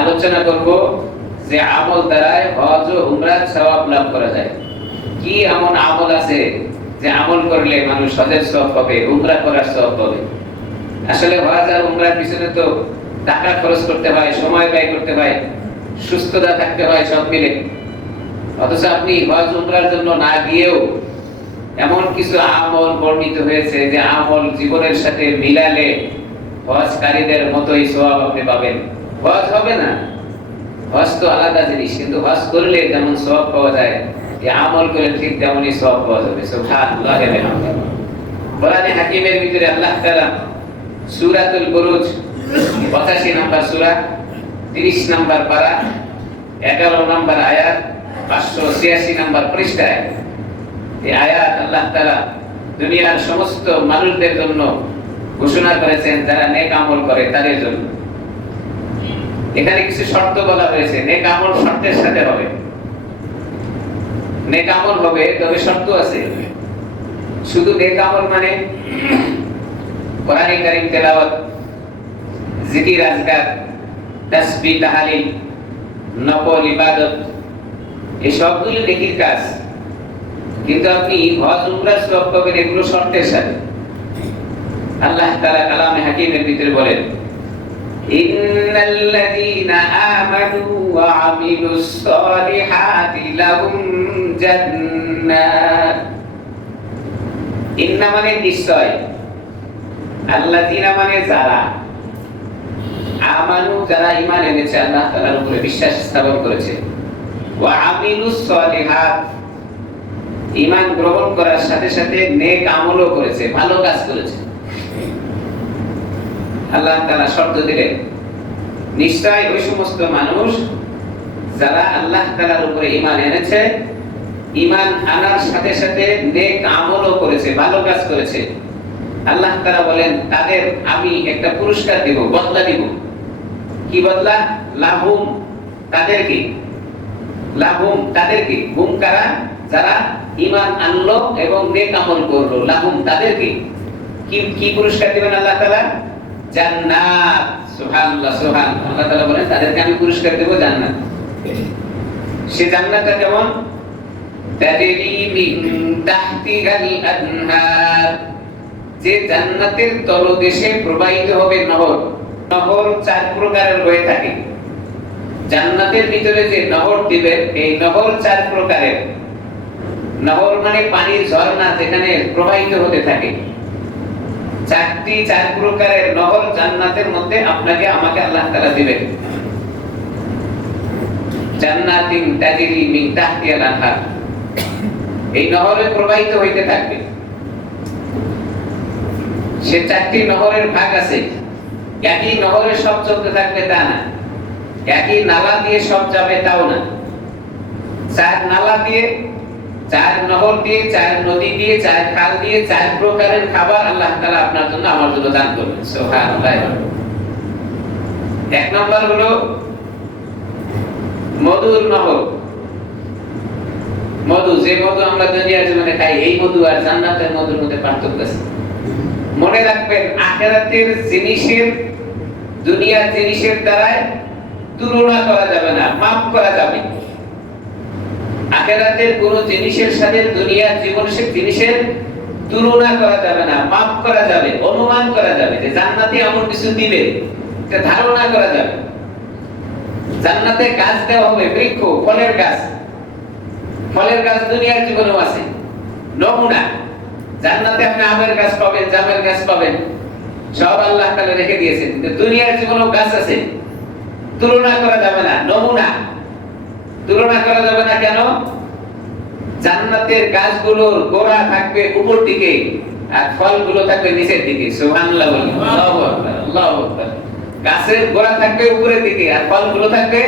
আলোচনা করব যে আমল দ্বারাই হজ ও উমরার সওয়াব লাভ করা যায়। কি এমন আমল আছে যে আমল করলে মানুষ হজের সওয়াব পাবে, উমরা করার সওয়াব পাবে? আসলে হজ আর উমরার পিছনে তো টাকা খরচ করতে হয়, সময় ব্যয় করতে হয়, সুস্থতা থাকতে হয়, সব মিলে। অথচ আপনি হজ উমরার জন্য না গিয়েও এমন কিছু আমল বর্ণিত হয়েছে যে আমল জীবনের সাথে মিলালে হজকারীদের মতোই সওয়াব আপনি পাবেন। হজ হবে না, হজ তো আলাদা জিনিস, কিন্তু হজ করলে যেমন সওয়াব পাওয়া যায়, এই আমল করলে ঠিক তেমনই সওয়াব পাওয়া যাবে। সুবহানাল্লাহ। কোরআনে হাকিমের ভিতরে আল্লাহ তাআলা সূরাতুল বুরুজ 85 নম্বর সূরা, 30 নম্বর পারা, 11 নম্বর আয়াত, 586 নম্বর পৃষ্ঠায় এই আয়াত আল্লাহ তাআলা দুনিয়ার সমস্ত মানুষদের জন্য ঘোষণা করেছেন, যারা নেক আমল করে তাদের জন্য। এখানে কিছু শর্ত বলা হয়েছে, নেক আমল শর্তের সাথে হবে। নেক আমল হবে, তবে শর্ত আছে। শুধু নেক আমল মানে কোরআন কারীম তেলাওয়াত, জিকির, আজকার, তাসবিহ, তাহলিল, নফল ইবাদত, এই সবগুলো নেকির কাজ। কিন্তু আপনি হজ উমরার সওয়াব পাবেন এগুলো শর্তের সাথে। আল্লাহ তাআলা কালামে হাকিমের ভিতরে বলেন, ইন্নাল্লাযীনা আমানু ওয়া আমিলুস সলিহাতি লাহুম জান্নাত। ইন্না মানে নিশ্চয়, আল্লাযীনা মানে যারা, আমানু যারা ঈমান এনেছে, আল্লাহ তাআলার উপরে বিশ্বাস স্থাপন করেছে, ওয়া আমিলুস সলিহাত ঈমান গ্রহণ করার সাথে সাথে নেক আমলও করেছে, ভালো কাজ করেছে। আল্লাহ তাআলা শর্ত দিলেন, নিশ্চয় ওই সমস্ত মানুষ যারা আল্লাহ তাআলার উপরে ঈমান এনেছে, ঈমান আনার সাথে সাথে নেক আমলও করেছে, ভালো কাজ করেছে। আল্লাহ তাআলা বলেন তাদের আমি একটা পুরস্কার দেব, বদলা দিব। কি বদলা? লাহুম, তাদেরকে। লাহুম, তাদেরকে। হুম কারা? যারা ঈমান আনলো এবং নেক আমল করলো। লাহুম, তাদেরকে কি পুরস্কার দিবেন আল্লাহ তাআলা? জান্নাত। সুবহানাল্লাহ, সুবহানাল্লাহ। আল্লাহ তাআলা বলেন তাদেরকে আমি পুরস্কার দেব জান্নাত। সে জান্নাতটা কেমন? তাজরি মিন তাহতিহাল আনহার, যে জান্নাতের তলদেশে প্রবাহিত হবে নহর। নহর 4 প্রকারের হয়ে থাকে। জান্নাতের ভিতরে যে নহর দিবেন, এই নহর 4 প্রকারের। নহর মানে পানির ঝর্ণা, যেখানে প্রবাহিত হতে থাকে। 4 প্রকারের নহর জান্নাতের মধ্যে আপনাকে আমাকে আল্লাহ তাআলা দিবেন। জান্নাতিন তাজরি মিন তাহতিহাল আনহার, এই নহরে প্রবাহিত হইতে থাকবে। সে 4টি নহরের ভাগ আছে। একই নহরে সব চলতে থাকবে তা না, একই নালা দিয়ে সব যাবে তাও না। 4 নালা দিয়ে, 4 নহর দিয়ে, 4 নদী দিয়ে, 4 খাল দিয়ে 4 প্রকারের খাবার আল্লাহ তাআলা আপনার জন্য আমার জন্য দান করবেন। সুবহানাল্লাহ। 1 নাম্বার হলো মধুর নহর। মধু, যে মধু আমরা দুনিয়ার জীবনে খাই, এই মধু আর জান্নাতের মধুর মধ্যে পার্থক্য আছে। মনে রাখবেন, আখিরাতের জিনিসের দুনিয়ার জিনিসের দ্বারা তুলনা করা যাবে না, মাপ করা যাবে। আখিরাতের কোন জিনিসের সাথে দুনিয়ার জীবনের জিনিসের তুলনা করা যাবে না, মাপ করা যাবে, অনুমান করা যাবে যে জান্নাতে এমন কিছু দিবে, এটা ধারণা করা যাবে। জান্নাতে গাছ দেওয়া হবে, বৃক্ষ, ফলের গাছ। ফলের গাছ দুনিয়ার জীবনেও আছে, নমুনা। জান্নাতে আপনি আমের গাছ পাবেন, জামের গাছ পাবেন, সব আল্লাহ তাআলা রেখে দিয়েছেন। কিন্তু দুনিয়ার জীবনেও গাছ আছে, তুলনা করা যাবে না, নমুনা। তুলনা করা যাবে না কেন? জান্নাতের গাছগুলোর গোড়া থাকবে উপর দিকে আর ফলগুলো থাকবে নিচের দিকে। সুবহানাল্লাহ, আল্লাহু আকবার, আল্লাহু আকবার। গাছের গোড়া থাকবে উপরের দিকে আর ফলগুলো থাকবে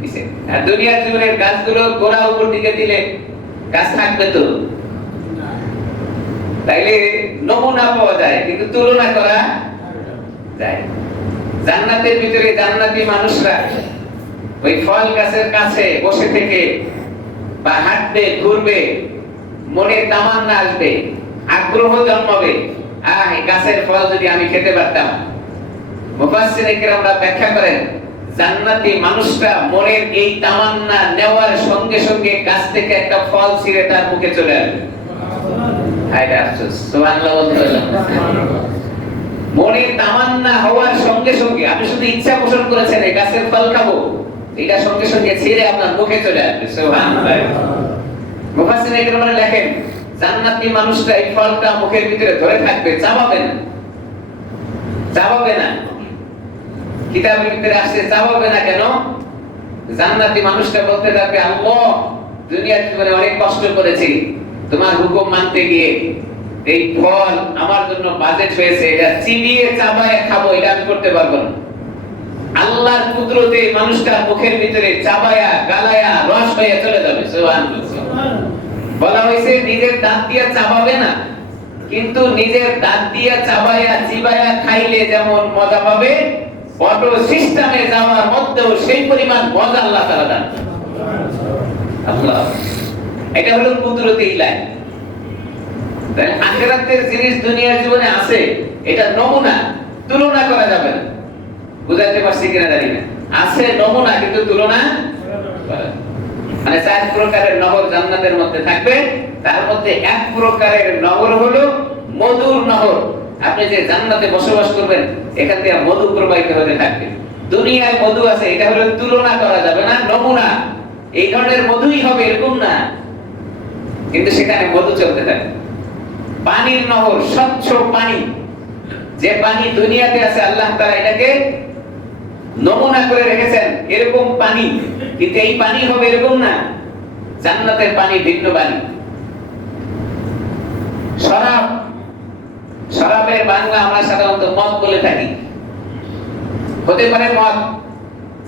নিচে। আর দুনিয়ার জীবনের গাছগুলো গোড়া উপর দিকে দিলে গাছ থাকবে তো? তাইলে নমুনা পাওয়া যায়, কিন্তু তুলনা করা যায়। জান্নাতের ভিতরে জান্নাতি মানুষরা ওই ফল গাছের কাছে বসে থেকে বা হাঁটবে, ঘুরবে, মনে তামান্না আসবে, আগ্রহ জন্মাবে, এই গাছের ফল যদি আমি খেতে পারতাম। মুফাসসিরে কেরামরা ব্যাখ্যা করেন জান্নাতি মানুষটা মনের এই তামান্না নেওয়ার সঙ্গে সঙ্গে গাছ থেকে একটা ফল ছিঁড়ে তার মুখে চলে আসবে। হায়রে আফসোস, সুবহানাল্লাহ বলতে বললাম। মনের তামান্না হওয়ার সঙ্গে সঙ্গে আপনি শুধু ইচ্ছা পোষণ করেছেন এই গাছের ফল খাবো, এটা সঙ্গে সঙ্গে ছিঁড়ে আপনার মুখে চলে আসবে। সুবহানাল্লাহ। মুফাসসিরিন কেরাম লেখেন জান্নাতি মানুষটা এই ফলটা মুখের ভিতরে ধরে থাকবে, চাবাবে না, চাবাবে না। কিতাবের ভিতরে আসছে চাবাবে না কেন? জান্নাতি মানুষটা বলতে থাকবে, আল্লাহ দুনিয়ার জীবনে অনেক কষ্ট করেছি, তোমার হুকুম মানতে গিয়ে এই ফল আমার জন্য বাজেট হয়েছে, এটা চিবিয়ে চাবায়ে খাবো, এটা আমি করতে পারবো না। আল্লাহর কুদরতে মানুষটা মুখের ভিতরে চাবায়া গালায়া রস হয়ে চলে যাবে। সুবহানাল্লাহ। বলা হয়েছে নিজের দাঁত দিয়ে চাবাবে না, কিন্তু নিজের দাঁত দিয়ে চাবায়া চিবায়া খাইলে যেমন মজা পাবে, অটো সিস্টেমে যাওয়ার মধ্যেও সেই পরিমাণ মজা আল্লাহ তাআলা দেন। আল্লাহ, এটা হলো কুদরতি ইলাহি। তাই আখিরাতের জিনিস দুনিয়ার জীবনে আছে, এটা নমুনা, তুলনা করা যাবে না। বুঝাতে পারছি কিনা জানি না। আছে নমুনা, কিন্তু তুলনা করা যাবে না। মানে 4 প্রকারের নহর জান্নাতের মধ্যে থাকবে, তার মধ্যে এক প্রকারের নহর হলো মধুর নহর। আপনি যে জান্নাতে বসবাস করবেন, এখান থেকে মধু প্রবাহিত হতে থাকবে। দুনিয়ায় মধু আছে, এটা হলো তুলনা করা যাবে না, নমুনা। এই ধরনের মধুই হবে এরকম না, কিন্তু সেখানে মধু চলতে থাকে। পানির নহর, স্বচ্ছ পানি, যে পানি দুনিয়াতে আছে আল্লাহ তাআলা এটাকে নমুনা করে রেখেছেন এরকম পানি, কিন্তু এই পানি হবে এরকম না। জান্নাতের পানি ভিন্ন পানি। শরাব, শরাবের বাংলা আমরা সাধারণত মদ বলে থাকি, হতে পারে মদ।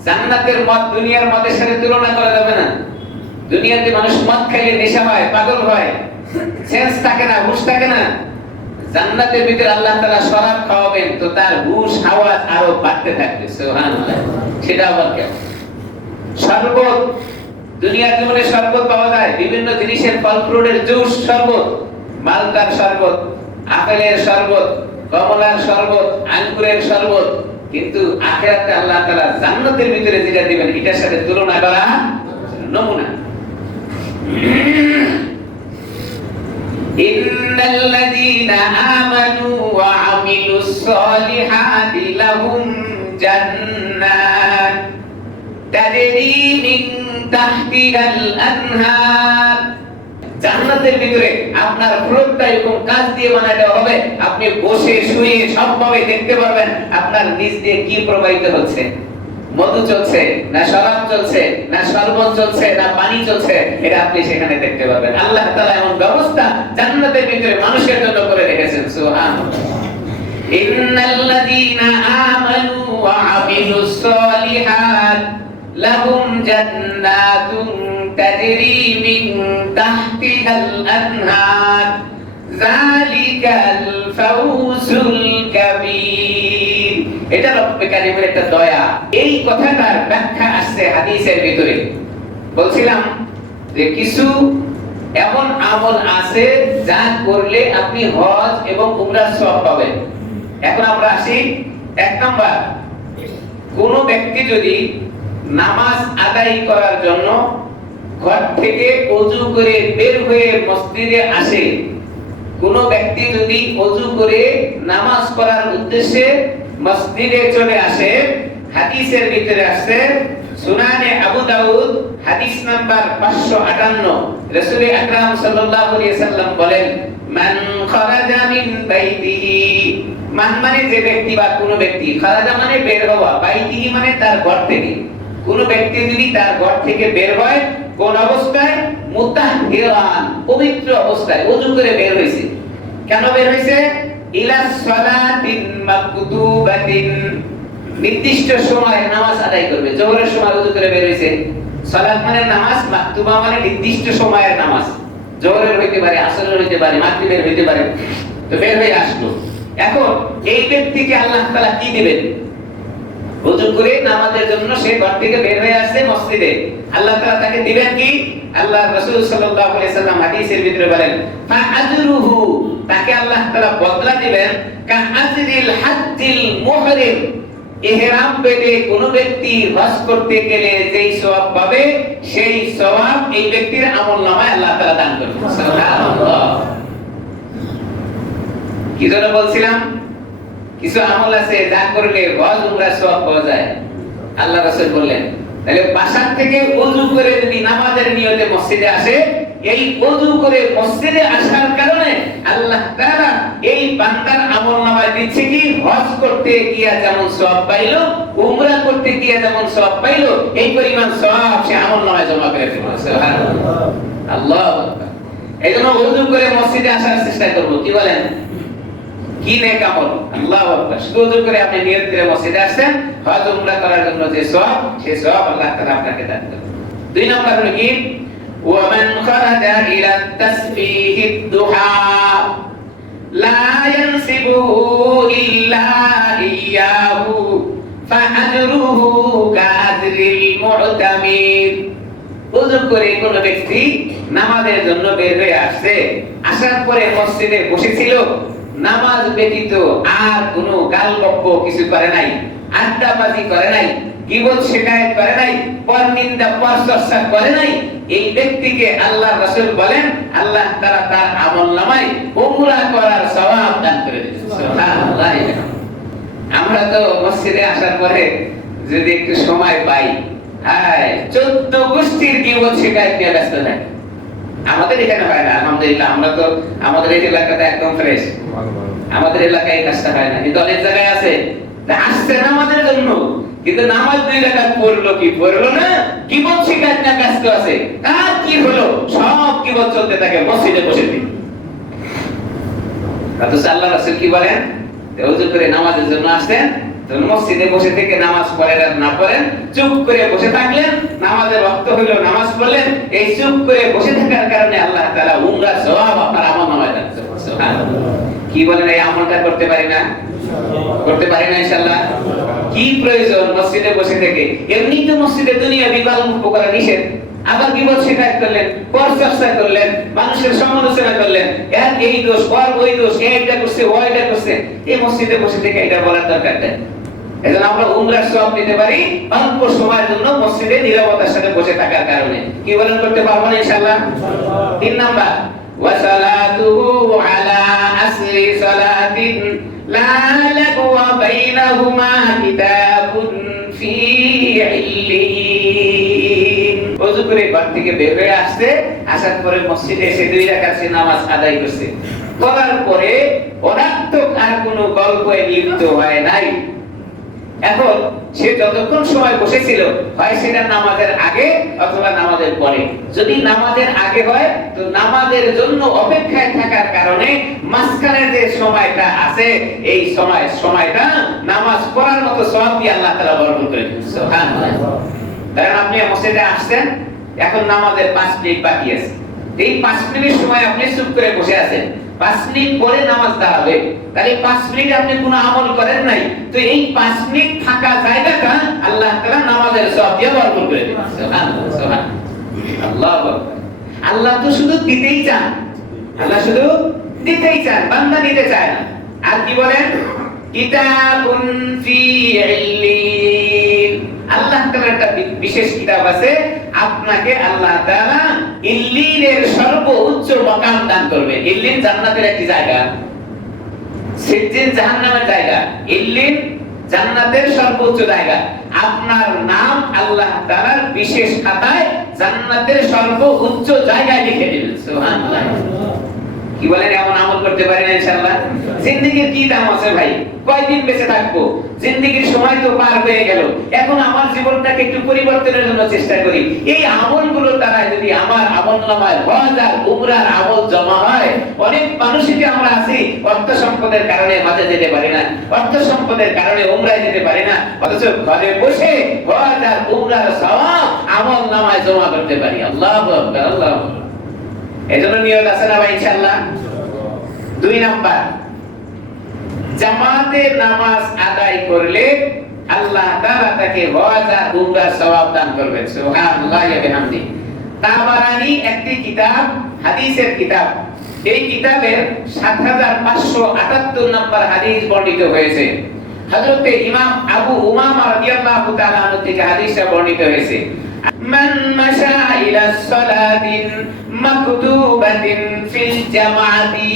জান্নাতের মদ দুনিয়ার মদের সাথে তুলনা করা যাবে না। দুনিয়াতে মানুষ মদ খেলে নেশা হয়, পাগল হয়, সেন্স থাকে না, হুঁশ থাকে না। জান্নাতের ভিতরে আল্লাহ তাআলা শরাব খাওয়াবেন, তো তার হুঁশ হাওয়াজ আরো বাড়তে থাকবে। সুবহানাল্লাহ। সেটা আবার কেমন? শরবত, দুনিয়ার জীবনে শরবত পাওয়া যায়, বিভিন্ন জিনিসের ফল ফ্রুটের জুস, শরবত, মালটার শরবত, আপেলের শরবত, কমলার শরবত, আঙ্গুরের শরবত। কিন্তু আখিরাতে আল্লাহ তাআলা জান্নাতের ভিতরে যেটা দিবেন, এটার সাথে তুলনা করা নমুনা। ইন্নাল্লাযীনা আমানু ওয়া আমিলুস সালিহাতি লাহুম জান্নাত তাজরি মিন তাহতিহাল আনহার। জান্নাতের ভিতরে আপনার ফ্লোরটা এরকম কাঁচ দিয়ে বানানো হবে, আপনি বসে শুয়ে সবভাবে দেখতে পারবেন আপনার নিচ দিয়ে কি প্রবাহিত হচ্ছে। মধু চলছে না শরাব চলছে না শরবত চলছে না পানি চলছে, এটা আপনি সেখানে দেখতে পারবেন। আল্লাহ তাআলা এমন ব্যবস্থা জান্নাতের ভিতরে মানুষের জন্য করে রেখেছেন। সুবহানাল্লাহ। ইন্নাল্লাযীনা আমানু ওয়া আমিলুস সালিহাত লাহুম জান্নাতুন তাজরি মিন তাহতিহাল আনহার যালিকাল ফাউজুল কাবীর। এটা রব্বে কারীমের একটা দয়া। এই কথাটার ব্যাখ্যা আসছে হাদিসের ভিতরে। বলছিলাম যে কিছু এমন আমল আছে যা করলে আপনি হজ এবং উমরার সওয়াব পাবেন। এখন আমরা আসি 1 নাম্বার, কোন ব্যক্তি যদি নামাজ আদায় করার জন্য ঘর থেকে ওযু করে বের হয়ে মসজিদে আসে, কোন ব্যক্তি যদি ওযু করে নামাজ পড়ার উদ্দেশ্যে মসজিদে চলে আসে, হাদিসের ভিতরে আছে সুনানে আবু দাউদ হাদিস নাম্বার 558, রাসূল আকরাম সাল্লাল্লাহু আলাইহি সাল্লাম বলেন, মান খারাজা মিন বাইতিহি, মান মানে যে ব্যক্তি বা কোন ব্যক্তি, খারাজা মানে বের হওয়া, বাইতিহি মানে তার ঘর থেকে। কোন ব্যক্তি যদি তার ঘর থেকে বের হয়, কোন অবস্থায়? মুতাহহিরান, পবিত্র অবস্থায়, ওযু করে বের হইছে। কেন বের হইছে? ইলা সালাতিন মাকতুবাতিন, নির্দিষ্ট সময়ে নামাজ আদায় করবে। জোহরের সময় ওযু করে বের হইছে। সালাত মানে নামাজ, মাকতুবা মানে নির্দিষ্ট সময়ের নামাজ। জোহরের হইতে পারে, আসরের হইতে পারে, মাগরিবের হইতে পারে। তো বের হয়ে আসলো। এখন এই ব্যক্তিকে আল্লাহ তাআলা কি দিবেন? ওযু করে নামাজের জন্য সে ঘর থেকে বের হয়ে আসছে মসজিদে, আল্লাহ তাআলা তাকে দিবেন কি? আল্লাহর রাসূল সাল্লাল্লাহু আলাইহি সাল্লাম হাদিসের ভিতরে বলেন, ফা আজরুহু, তাকে আল্লাহ তাআলা বদলা দিবেন কা আজরিল হাজ্জিল মুহরিম, ইহরাম বেঁধে কোন ব্যক্তি হজ করতে গেলে যেই সওয়াব পাবে সেই সওয়াব এই ব্যক্তির আমলনামায় আল্লাহ তাআলা দান করবেন। সুবহানাল্লাহ। কি জন্য বলছিলাম? কিছু আমল আছে যা করলে হজ উমরার সওয়াব পাওয়া যায়। আল্লাহ রাসূল বললেন, তাহলে বাসা থেকে ওযু করে যদি নামাজের নিয়তে মসজিদে আসে, এই ওযু করে মসজিদে আসার কারণে আল্লাহ তাআলা এই বান্দার আমলনামায় দিচ্ছে কি, হজ করতে গিয়া যেমন সওয়াব পাইলো, উমরা করতে গিয়া যেমন সওয়াব পাইলো, এই পরিমাণ সওয়াব সে আমলনামায় জমা করে দিল। সুবহানাল্লাহ। আল্লাহু আকবার। এইজন্য ওযু করে মসজিদে আসার চেষ্টা করব। কি বলেন? কি নেক আমল! আল্লাহু আকবার। শুধু ওযু করে আপনি নিয়ত করে মসজিদে আসেন, হজ উমরা করার জন্য যে সওয়াব, সেই সওয়াব আল্লাহ তাআলা আপনাকে দান করবেন। দুই নম্বর হলো কি, ومن خرج إلى التسبيح الضحى لا ينسبه إلا إياه فأجره كأجر المعتمر। ওযু করে কোন ব্যক্তি নামাজের জন্য বের হয়ে আসছে, আসার পরে মসজিদে বসেছিল, নামাজ ব্যতীত আর কোনো গালগপ্প কিছু করে নাই, আড্ডাবাজি করে নাই, গীবত শিকায়েত করে নাই, পরনিন্দা পরচর্চা করে নাই, এই ব্যক্তিকে আল্লাহ রাসূল বলেন আল্লাহ তাআলা তার আমলনামায় উমরা করার সওয়াব দান করে দিবেন। সুবহানাল্লাহ। আমরা তো মসজিদে আসার পরে যদি একটু সময় পাই, 14 গোষ্ঠীর গীবত শিকায়েত নিয়ে ব্যস্ত থাকি। আমাদের এখানে হয় না, আলহামদুলিল্লাহ। আমরা তো আমাদের এই এলাকাটা একদম ফ্রেশ, আমাদের এলাকায় এই কাজটা হয় না, কিন্তু অনেক জায়গায় আছে আসছে নামাজের জন্য, কিন্তু নামাজ 2 রাকাত পড়লো কি পড়লো না, গীবত শিকায়েত নিয়ে ব্যস্ত আছে। কার কি হলো, সব গীবত চলতে থাকে মসজিদে বসে থেকে। অথচ আল্লাহ রাসূল কি বলেন, ওযু করে নামাজের জন্য আসেন, তো মসজিদে বসে থেকে নামাজ পড়েন আর না পড়েন, চুপ করে বসে থাকলেন, নামাজের ওয়াক্ত হলো, নামাজ পড়লেন, এই চুপ করে বসে থাকার কারণে আল্লাহ তাআলা উমরার সওয়াব আপনার আমলনামায় দান করবেন। সুবহানাল্লাহ। কি বলেন, এই আমলটা করতে পারি না? করতে পারি না ইনশাআল্লাহ। কি প্রয়োজন মসজিদে বসে থেকে? এমনি তো মসজিদে দুনিয়া বিবাদ মুক্ত করা নিষেধ, আবার গীবত শিকায়েত করলেন, পরচর্চা করলেন, মানুষের সমালোচনা করলেন, এর এই দোষ, ওর ওই দোষ, এইটা করছে, ওইটা করছে, এই মসজিদে বসে থেকে এটা বলার দরকার নেই। এজন্য আমরা উমরার সওয়াব নিতে পারি অল্প সময়ের জন্য মসজিদে নীরবতার সাথে বসে থাকার কারণে। কি বলেন, করতে পারবো না ইনশাআল্লাহ? 3 নাম্বার, ওয়া সালাতুহু আলা আসরি সালাতিন লা লাগওয়া বাইনাহুমা কিতাবুন ফি ইল্লিন। ওযু করে ঘর থেকে বের হয়ে আসছে, আসার পরে মসজিদে এসে 2 রাকাত নামাজ আদায় করছে, করার পরে অনাত্মক আর কোনো গল্পে লিপ্ত হয় নাই। এখন সে যতক্ষণ সময় বসেছিল, হয় সেটা নামাজের আগে অথবা নামাজের পরে। যদি নামাজের আগে হয় তো নামাজের জন্য অপেক্ষায় থাকার কারণে মাঝখানে যে সময়টা আছে, এই সময়টা নামাজ পড়ার মতো সওয়াব দিয়ে আল্লাহ তাআলা বরকত করে দিবেন। সুবহানাল্লাহ। কারণ আপনি মসজিদে আসছেন, এখন নামাজের 5 মিনিট বাকি আছে, এই 5 মিনিট সময় আপনি চুপ করে বসে আছেন, 5 মিনিট পরে নামাজ দাঁড়াবে, তাহলে 5 মিনিট আপনি কোনো আমল করেন নাই, তো এই 5 মিনিট থাকা জায়গাটা আল্লাহ তাআলা নামাজের সওয়াব দিয়ে বরকত করে দিবেন। সুবহানাল্লাহ, সুবহানাল্লাহ। আল্লাহু আকবার। আল্লাহ তো শুধু দিতেই চান, আল্লাহ শুধু দিতেই চান, বান্দা নিতে চায় না। আর কি বলেন, কিতাবুন ফি ইল্লিন। আল্লাহ তাআলার একটা বিশেষ কিতাব আছে, আপনাকে আল্লাহ তাআলা ইল্লিনের সর্বোচ্চ মাকাম দান করবে। ইল্লিন জান্নাতের একটি জায়গা, সিজ্জিন জাহান্নামের জায়গা, ইল্লিন জান্নাতের সর্বোচ্চ জায়গা। আপনার নাম আল্লাহ তাআলার বিশেষ খাতায় জান্নাতের সর্বোচ্চ জায়গায় লিখে দিবেন। সুবহানাল্লাহ। কি বলেন, এমন আমল করতে পারি না ইনশাআল্লাহ? জিন্দেগীর কি দাম আছে ভাই, কয়দিন বেঁচে থাকবো, জিন্দেগীর সময় তো পার হয়ে গেল, এখন আমার জীবনটাকে একটু পরিবর্তনের জন্য চেষ্টা করি। এই আমলগুলোর দ্বারা যদি আমার আমলনামায় হজ আর উমরার আমল জমা হয়, অনেক মানুষই যে আমরা আছি অর্থ সম্পদের কারণে হজে যেতে পারি না, অর্থ সম্পদের কারণে উমরায় যেতে পারি না, অথচ ঘরে বসে হজ আর উমরার সওয়াব আমলনামায় জমা করতে পারি। আল্লাহু আকবার, আল্লাহু আকবার। এজন্য নিয়ত আছে না ভাই ইনশাআল্লাহ? 2 নাম্বার, জামাতে নামাজ আদায় করলে আল্লাহ তাআলা তাকে হজ আর উমরার সওয়াব দান করবেন। সুবহানাল্লাহ ওয়া বিহামদিহি। তাবারানী একটি কিতাব, হাদিসের কিতাব, এই কিতাবের ৭৫৭৮ নম্বর হাদিস বর্ণিত হয়েছে। হযরত ইমাম আবু উমামা রাদিয়াল্লাহু তাআলা আনহু থেকে হাদিসটা বর্ণিত হয়েছে, মান মাশা ইলা সালাতিন মাকতুবাতিন ফিল জামাআতি,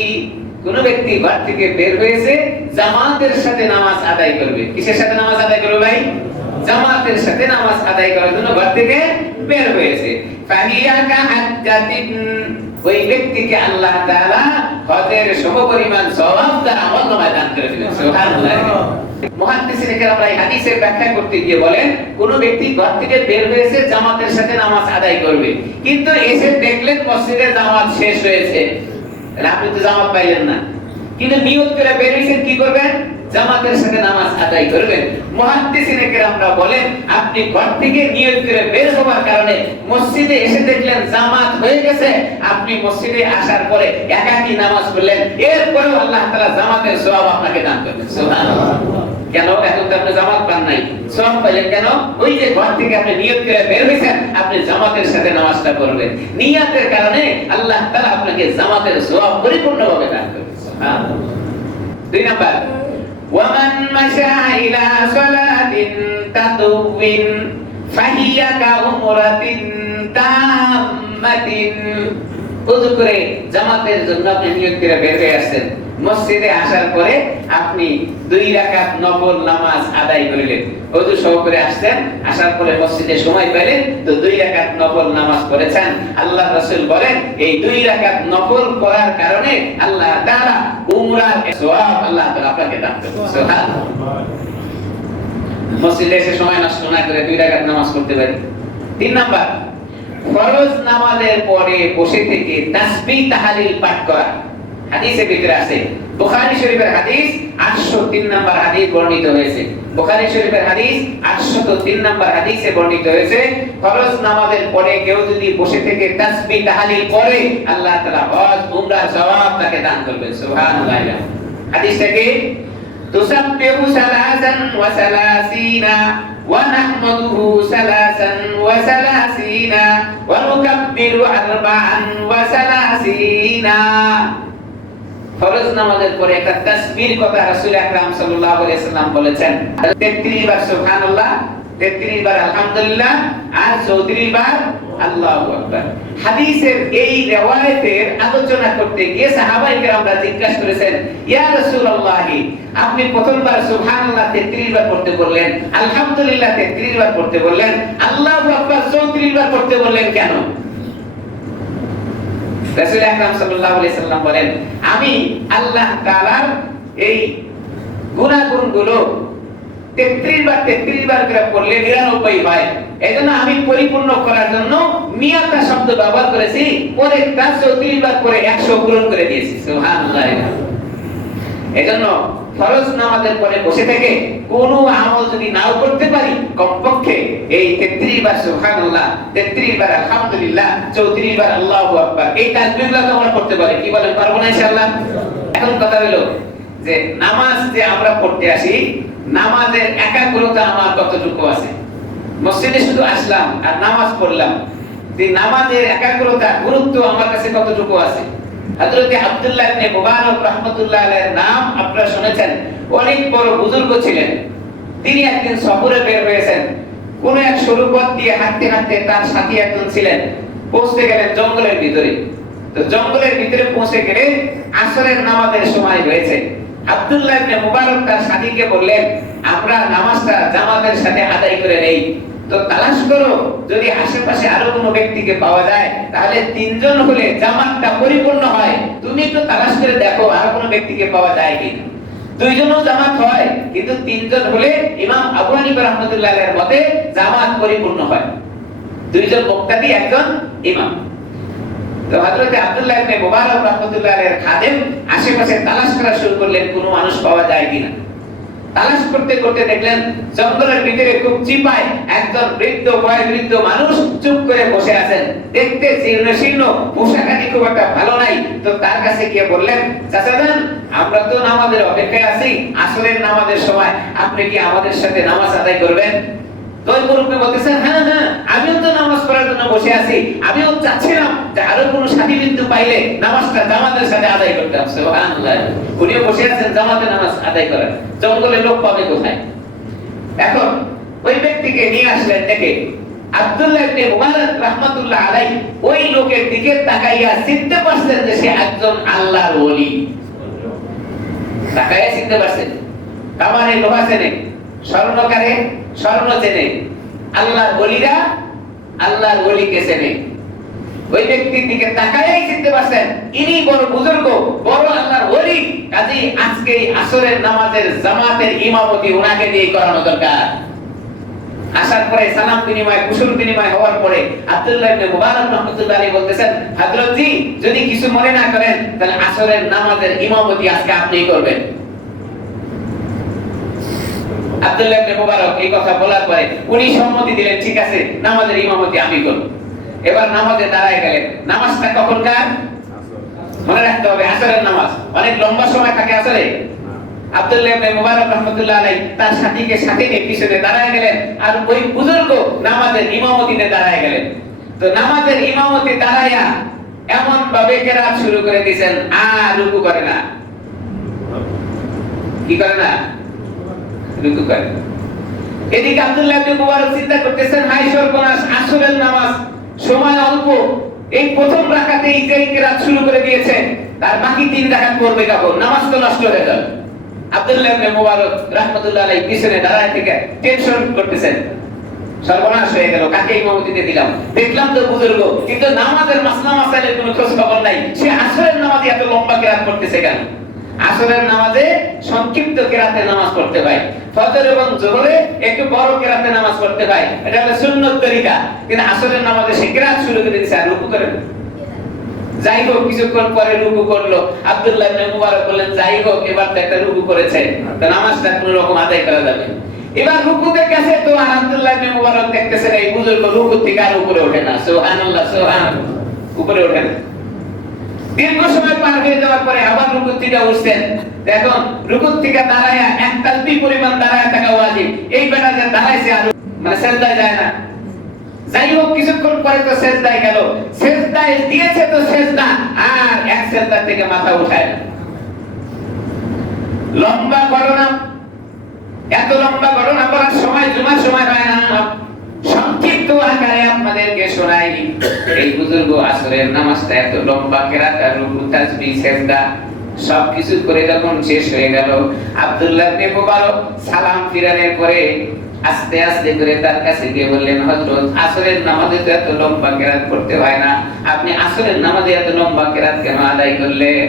কোন ব্যক্তি ঘর থেকে বের হয়েছে জামাতের সাথে নামাজ আদায় করবে। কিসের সাথে নামাজ আদায় করবে ভাই? জামাতের সাথে নামাজ আদায় করার জন্য ঘর থেকে বের হয়েছে। ফাহিয়া কাহাজ্জাতিন, ওই ব্যক্তিকে আল্লাহ তাআলা হজের সমপরিমাণ সওয়াব তার আমলনামায় দান করে দিবেন। সুবহানাল্লাহ। মুহাদ্দিসিনে কেরাম এই হাদিসের ব্যাখ্যা করতে গিয়ে বলেন, কোন ব্যক্তি ঘর থেকে বের হয়েছে জামাতের সাথে নামাজ আদায় করবে, কিন্তু এসে দেখলেন মসজিদে জামাত শেষ হয়েছে, আপনি তো জামাত পাইলেন না, কিন্তু নিয়ত করে বের হয়েছেন কি করবেন? জামাতের সাথে নামাজ আদায় করবেন। মুহাদ্দিসিনে কেরামরা বলেন, আপনি ঘর থেকে নিয়ত করে বের হওয়ার কারণে মসজিদে এসে দেখলেন জামাত হয়ে গেছে, আপনি মসজিদে আসার পরে একাকী নামাজ পড়লেন, এরপরেও আল্লাহ তাআলা জামাতের সওয়াব আপনাকে দান করবেন। সুবহানাল্লাহ। কেন? এখন তো আপনি জামাত পান নাই, সওয়াব পাইলেন কেন? ওই যে ঘর থেকে আপনি নিয়ত করে বের হয়েছেন, আপনি জামাতের সাথে নামাজটা করবেন, নিয়তের কারণে আল্লাহ তাআলা আপনাকে জামাতের সওয়াব পরিপূর্ণভাবে দান করবেন। সুবহানাল্লাহ। 2 নাম্বার, ওয়ামান মাশা ইলা সালাতিন তাদউইন ফাহিয়া কাউমরাতিন তাম্মাতিন, ওযু করে জামাতের জন্য আপনি নিয়ত করে বের হয়ে আসছেন, মসজিদে আসার পরে আপনি 2 রাকাত নফল নামাজ আদায় করলেন, ওযু সহকারে আসছেন, আসার পরে মসজিদে সময় পেলেন তো 2 রাকাত নফল নামাজ পড়েছেন। আল্লাহ রাসূল বলেন, এই 2 রাকাত নফল করার কারণে আল্লাহ তাআলা উমরার সওয়াব আল্লাহ তাআলা আপনাকে দান করবেন। সুবহানাল্লাহ। মসজিদে এসে সময় নষ্ট না করে 2 রাকাত নামাজ পড়তে পারি। 3 নাম্বার, ফরজ নামাজের পরে বসে থেকে তাসবিহ তাহলিল পাঠ করা। হাদিসের ভিতরে আছে, বুখারী শরীফের হাদিস 803 নাম্বার হাদিস বর্ণিত হয়েছে। বুখারী শরীফের হাদিস 803 নাম্বার হাদিসে বর্ণিত হয়েছে, ফরজ নামাজের পরে কেউ যদি বসে থেকে তাসবিহ তাহলিল করে, আল্লাহ তাআলা হজ উমরার সওয়াব তাকে দান করবেন। সুবহানাল্লাহ। হাদিসটা কি? তুসাব্বিহু সালাসান ওয়া সালাসিনা ওয়া নাহমাদুহু সালাসান ওয়া সালাসিনা ওয়া নুকাব্বিরু আরবাআন ওয়া সালাসিনা। ফরজ নামাজের পরে একটা তাসবিহর কথা রাসূল আকরাম সাল্লাল্লাহু আলাইহি সাল্লাম বলেছেন, 33 বার সুবহানাল্লাহ, 33 বার আলহামদুলিল্লাহ, আর 34 বার আল্লাহু আকবার। হাদিসের এই riwayতের আলোচনা করতে গিয়ে সাহাবায়ে কেরামরা জিজ্ঞাসা করেছেন, ইয়া রাসূলুল্লাহ, আপনি প্রথমবার সুবহানাল্লাহ 33 বার পড়তে বললেন, আলহামদুলিল্লাহ 33 বার পড়তে বললেন, আল্লাহু আকবার 34 বার পড়তে বললেন কেন? রাসূল আকরাম সাল্লাল্লাহু আলাইহি সাল্লাম বলেন, আমি আল্লাহ তাআলার এই গুনাহগুলো 33 বার করে পড়লে 99 হয়, এজন্য আমি পরিপূর্ণ করার জন্য মিয়াতা শব্দ ব্যবহার করেছি, পরে 34 বার করে 100 পূরণ করে দিয়েছি। সুবহানাল্লাহ। এজন্য ফরজ নামাজের পরে বসে থেকে কোনো আমল যদি নাও করতে পারি, কমপক্ষে এই 33 বার সুবহানাল্লাহ, 33 বার আলহামদুলিল্লাহ, 34 বার আল্লাহু আকবার, এই তাসবিহগুলো তো আমরা পড়তে পারি। কি বলেন, পারবো না ইনশাআল্লাহ? এখন কথা হলো যে নামাজ যে আমরা পড়তে আসি, নামাজের একাগ্রতা আমার কতটুকু আছে? মসজিদে শুধু আসলাম আর নামাজ পড়লাম, এই নামাজের একাগ্রতা গুরুত্ব আমার কাছে কতটুকু আছে? হযরত আব্দুল্লাহ ইবনে মুবারক রাহমাতুল্লাহ আলাইহির নাম আপনারা শুনেছেন, অনেক বড় বুজুর্গ ছিলেন। তিনি একদিন সফরে বের হয়েছেন, কোন এক সরু পথ দিয়ে হাঁটতে হাঁটতে তার সাথী একজন ছিলেন, পৌঁছতে গেলেন জঙ্গলের ভিতরে। তো জঙ্গলের ভিতরে পৌঁছে গেলে আসরের নামাজের সময় হয়েছে। আব্দুল্লাহ ইবনে মুবারক তার সাথীকে বললেন, আমরা নামাজটা জামাতের সাথে আদায় করে নেই, তো তালাশ করো, যদি আশেপাশে আরো কোনো ব্যক্তিকে পাওয়া যায় তাহলে 3 জন হলে জামাতটা পরিপূর্ণ হয়, তুমি তো তালাশ করে দেখো আর কোনো ব্যক্তিকে পাওয়া যায় কিনা। 2 জনও জামাত হয়, কিন্তু 3 জন হলে ইমাম আবু হানিফা রাহমাতুল্লাহ আলাইহির মতে জামাত পরিপূর্ণ হয়। 2 জন মুক্তাদি, একজন ইমাম। তো হযরত আব্দুল্লাহ ইবনে মুবারক রাহমাতুল্লাহ আলাইহির খাদেম আশেপাশে তালাশ করা শুরু করলেন কোনো মানুষ পাওয়া যায় কিনা। তালাশ করতে করতে দেখলেন জঙ্গলের ভিতরে খুব চিপায় একজন বয়োবৃদ্ধ মানুষ চুপ করে বসে আছেন, দেখতে জীর্ণ শীর্ণ, পোশাকাদি খুব একটা ভালো নাই। তো তার কাছে গিয়ে বললেন, চাচাজান, আমরা তো নামাজের অপেক্ষায় আছি, আসরের নামাজের সময়, আপনি কি আমাদের সাথে নামাজ আদায় করবেন? তো ওই মুরব্বি বলতেছেন, হ্যাঁ হ্যাঁ, আমিও তো নামাজ পড়ার জন্য বসে আছি, আমিও চাচ্ছিলাম যে আরো কোনো সাথী বিন্দু পাইলে নামাজটা জামাতের সাথে আদায় করতাম। সুবহানাল্লাহ। উনিও বসে আছেন জামাতে নামাজ আদায় করার, জঙ্গলে লোক পাবে কোথায়? এখন ওই ব্যক্তিকে নিয়ে আসলেন, দেখে আব্দুল্লাহ ইবনে মুবারক রাহমাতুল্লাহ আলাইহি ওই লোকের দিকে তাকাইয়া চিনতে পারছেন যে সে একজন আল্লাহর ওলি। তাকাইয়া চিনতে পারছেন, কামারে লোহা চেনে, স্বর্ণকারে স্বর্ণ চেনে, আল্লাহর ওলিরা আল্লাহর ওলিকে চেনে। ওই ব্যক্তির দিকে তাকাইয়াই চিনতে পারছেন ইনি বড় বুজুর্গ, বড় আল্লাহর ওলি। কাজেই আজকে আসরের নামাজের জামাতের ইমামতি ওনাকে দিয়ে করানো দরকার। আসার পরে সালাম বিনিময়, কুশল বিনিময় হওয়ার পরে আব্দুল্লাহ ইবনে মুবারক রাহমাতুল্লাহি আলাইহি বলতেছেন, হযরত জি যদি কিছু মনে না করেন তাহলে আসরের নামাজের ইমামতি আজকে আপনিই করবেন। আব্দুল্লাহ ইবনে মুবারক এই কথা বলার পরে উনি সম্মতি দিলেন, ঠিক আছে নামাজের ইমামতি আমি করব। এবার নামাজে দাঁড়ায় গেলেন। নামাজটা কখনকার? মনে রাখতে হবে আসরের নামাজ অনেক লম্বা সময় থাকে আসরে। আব্দুল্লাহ ইবনে মুবারক রাহমাতুল্লাহি আলাইহি তার সাথীকে সাথে নিয়ে পিছনে দাঁড়ায় গেলেন, আর ওই বুজুর্গ নামাজের ইমামতিতে দাঁড়ায় গেলেন। তো নামাজের ইমামতি দাঁড়ায়া এমন ভাবে কেরাত শুরু করে দিয়েছেন, আর রুকু করে না। কি করে না? রুকু করে। এদিকে আব্দুল্লাহ ইবনে মুবারক চিন্তা করতেছেন, হাই সর্বনাশ, আসরের নামাজ সময় অল্প, এই প্রথম রাকাতেই যে কেরাত শুরু করে দিয়েছে, তার বাকি 3 রাকাত পড়বে কখন? নামাজ তো নষ্ট হয়ে যাবে। আব্দুল্লাহ ইবনে মুবারক রাহমাতুল্লাহি আলাইহি পিছনে দাঁড়ায় থেকে টেনশন করতেছেন, সর্বনাশ হয়ে গেল, কাকে ইমামতিতে দিলাম? দেখলাম তো বুজুর্গ, কিন্তু নামাজের মাসলা মাসাইলের কোনো খোঁজ খবর নাই। সে আসরের নামাজে এত লম্বা কেরাত পড়তেছে কেন? আসরের নামাজে সংক্ষিপ্ত কেরাতে নামাজ পড়তে হয়, ফজর এবং যোহরে একটু বড় কেরাতে নামাজ পড়তে হয়, এটা হলো সুন্নত তরিকা। কিন্তু আসরের নামাজে সে কেরাত শুরু করে দিয়েছে, আর রুকু করে না। যাই হোক কিছুক্ষণ পরে রুকু করলো। আব্দুল্লাহ ইবনে মুবারক বললেন, যাই হোক এবার তো একটা রুকু করেছে, তো নামাজটা কোনো রকম আদায় করা যাবে। এবার রুকুতে গেছে, তো আর আব্দুল্লাহ ইবনে মুবারক দেখতেছেন এই বুজুর্গ রুকু থেকে আর উপরে ওঠে না। সুবহানাল্লাহ, সুবহানাল্লাহ, উপরে ওঠে না। দীর্ঘ সময় পার হয়ে যাওয়ার পরে আবার রুকু থেকে উঠছেন। দেখুন রুকু থেকে দাঁড়ায়া এক তাসবিহ পরিমাণ দাঁড়ায়া থাকা ওয়াজিব। এই বেটা যে দাঁড়াইছে আর মানে সিজদায় যায় না। যাই হোক কিছুক্ষণ পরে তো সিজদায় গেল, সিজদায় দিয়েছে তো সিজদা, আর এক সিজদা থেকে মাথা উঠায় না। লম্বা ঘটনা, এত লম্বা ঘটনা বলার সময় জুমার সময় হয় না, সংক্ষিপ্ত আকারে আপনাদেরকে শোনাই। এই বুজুর্গ আসরের নামাজটা এত লম্বা কেরাত আর রুকু তাসবিহ সিজদা সবকিছু করে যখন শেষ হয়ে গেল, আব্দুল্লাহ ইবনে মুবারক সালাম ফিরানোর পরে আস্তে আস্তে করে তার কাছে গিয়ে বললেন, হযরত আসরের নামাজে তো এত লম্বা কেরাত পড়তে হয় না, আপনি আসরের নামাজে এত লম্বা কেরাত কেন আদায় করলেন?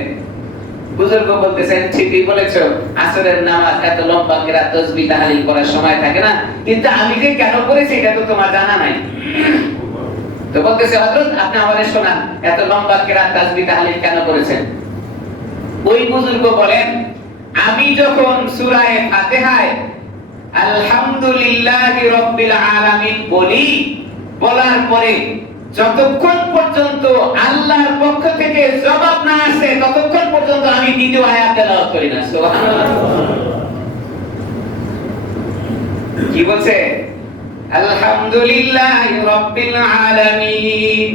বুজুর্গ বলতেছেন, ঠিকই বলেছো, আসরের নামাজ এত লম্বা কেরাত তাসবিহ তাহলিল করার সময় থাকে না, কিন্তু আমি যে কেন করেছি এটা তো তোমার জানা নাই। তো বলতেছে, হযরত আপনি আমাদের শোনান এত লম্বা কেরাত তাসবিহ তাহলিল কেন করেছেন? ওই বুজুর্গ বলেন, আমি যখন সূরা ফাতিহায় আলহামদুলিল্লাহি রাব্বিল আলামিন বলি, বলার পরে যতক্ষণ পর্যন্ত আল্লাহর পক্ষ থেকে জবাব না আসে ততক্ষণ পর্যন্ত আমি দ্বিতীয় আয়াত তেলাওয়াত করি না। সুবহানাল্লাহ। কি বলছে? আলহামদুলিল্লাহি রাব্বিল আলামিন,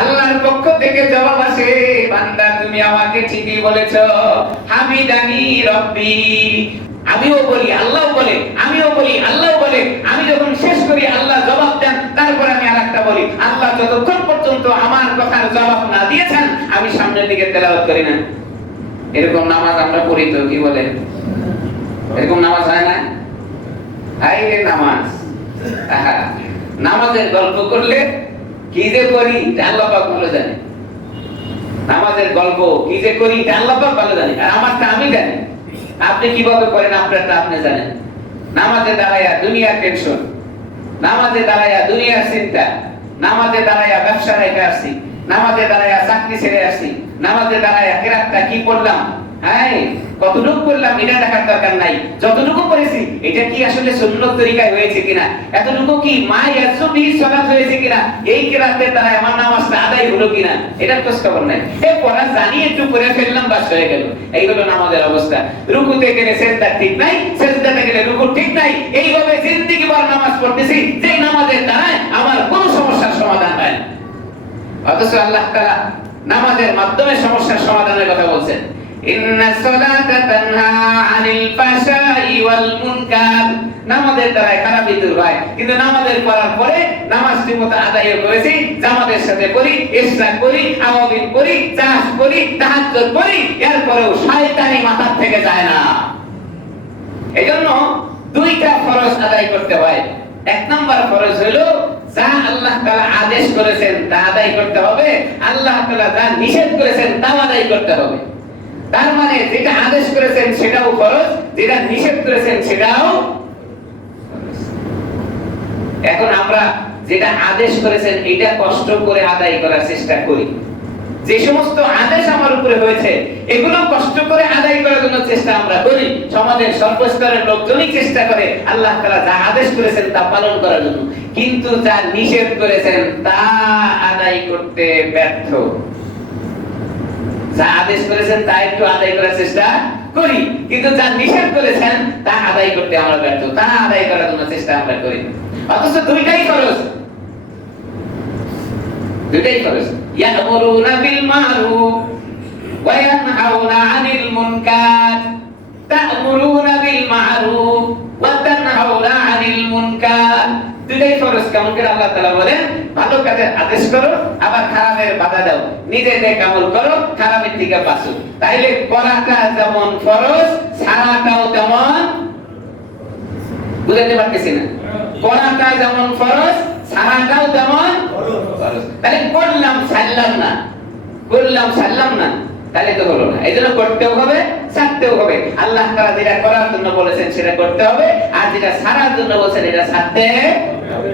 আল্লাহর পক্ষ থেকে জবাব আসে, বান্দা তুমি আমাকে ঠিকই বলেছো, হামিদানি রব্বি। আমিও বলি আল্লাহও বলে, আমিও বলি আল্লাহও বলে, আমি যখন শেষ করি আল্লাহ জবাব দেন, তারপরে আমি আরেকটা বলি। আল্লাহ যতক্ষণ পর্যন্ত আমার কথার জবাব না দিয়েছেন আমি সামনের দিকে তেলাওয়াত করি না। এরকম নামাজ আমরা পড়ি তো, কি বলেন? এরকম নামাজ হয় না? হাই রে নামাজ! আহা, নামাজের গল্প করলে কি যে করি আল্লাহ পাক ভালো জানে। নামাজের গল্প কি যে করি আল্লাহ পাক ভালো জানে, আর আমারটা আমি জানি। আপনি কিভাবে করেন আপনারটা আপনি জানেন। নামাজে দাঁড়ায়া দুনিয়ার টেনশন, নামাজে দাঁড়ায়া দুনিয়ার চিন্তা, নামাজে দাঁড়ায়া ব্যবসা রেখে আসছি, নামাজে দাঁড়ায়া চাকরি ছেড়ে আসছি, নামাজে দাঁড়ায়া কেরাতটা কি পড়লাম, হ্যাঁ কতটুকু করলাম এটা দেখার দরকার নাই। যতটুকু করেছি এটা কি আসলে সুন্নত তরিকায় হয়েছে কিনা, এতটুকু কি মায়াজুবি সালাত হয়েছে কিনা, এই কেরাতের দ্বারা আমার নামাজটা আদায় হলো কিনা এটার খোঁজ খবর নাই। এই পড়া জানি একটু করে ফেললাম, বাস হয়ে গেল। এই হলো নামাজের অবস্থা। রুকুতে গেলে সিজদা ঠিক নাই, সিজদাতে গেলে রুকু ঠিক নাই। এইভাবে জিন্দেগি ভর নামাজ পড়তেছি, যে নামাজের দ্বারা আমার কোনো সমস্যার সমাধান হয় না। অথচ আল্লাহ তাআলা নামাজের মাধ্যমে সমস্যার সমাধানের কথা বলছেন। ইন্নাস সালাতা তানহা আনিল ফাহশাই ওয়াল মুনকার। নামাজের দ্বারা খারাপই দূর হয়, কিন্তু নামাজের পড়ার পরে নামাজ ঠিকমতো আদায় করেছি, জামাতের সাথে করি, ইশরাক করি, আওয়াবিন করি, চাষ করি, তাহাজ্জুদ করি, এরপরেও শয়তানি মাথার থেকে যায় না। এজন্য দুইটা ফরজ আদায় করতে হয়। এক নম্বর ফরজ হলো যা আল্লাহ তাআলা আদেশ করেছেন তা আদায় করতে হবে, আল্লাহ তাআলা যা নিষেধ করেছেন তা আদায় করতে হবে। তার মানে যেটা আদেশ করেছেন সেটাও ফরজ, যেটা নিষেধ করেছেন সেটাও ফরজ। এখন আমরা যেটা আদেশ করেছেন এটা কষ্ট করে আদায় করার চেষ্টা করি। যে সমস্ত আদেশ আমার উপরে হয়েছে এগুলো কষ্ট করে আদায় করার জন্য চেষ্টা আমরা করি। সমাজের সর্বস্তরের লোকজনই চেষ্টা করে আল্লাহ তাআলা যা আদেশ করেছেন তা পালন করার জন্য, কিন্তু যা নিষেধ করেছেন তা আদায় করতে ব্যর্থ। যা আদেশ করেছেন তা একটু আদায় করার চেষ্টা করি, কিন্তু যা নিষেধ করেছেন তা আদায় করতে আমরা ব্যর্থ, তা আদায় করার জন্য চেষ্টা আমরা করি। অথচ দুইটাই ফরজ, দুইটাই ফরজ। ইয়ামুরুনা বিল মারুফ ওয়া ইয়ানহাউনা আনিল মুনকার। তা'মুরুনা বিল মারুফ ওয়া তানহাউনা আনিল মুনকার। দুইটাই ফরজ। কেমন করে আল্লাহ তাআলা বলেন ভালো কাজের আদেশ করো, আবার খারাপের বাধা দাও, নিজে নেক আমল করো, খারাপের থেকে বাঁচো। তাইলে করাটা যেমন ফরজ, ছাড়াটাও তেমন। বুঝাতে পারতেছি না? করাটা যেমন ফরজ, ছাড়াটাও তেমন ফরজ। তাহলে করলাম ছাড়লাম না, করলাম ছাড়লাম না, তাহলে তো হলো না। এইজন্য করতেও হবে, ছাড়তেও হবে। আল্লাহ তাআলা যেটা করার জন্য বলেছেন সেটা করতে হবে, আর যেটা ছাড়ার জন্য বলেছেন এটা ছাড়তে হবে।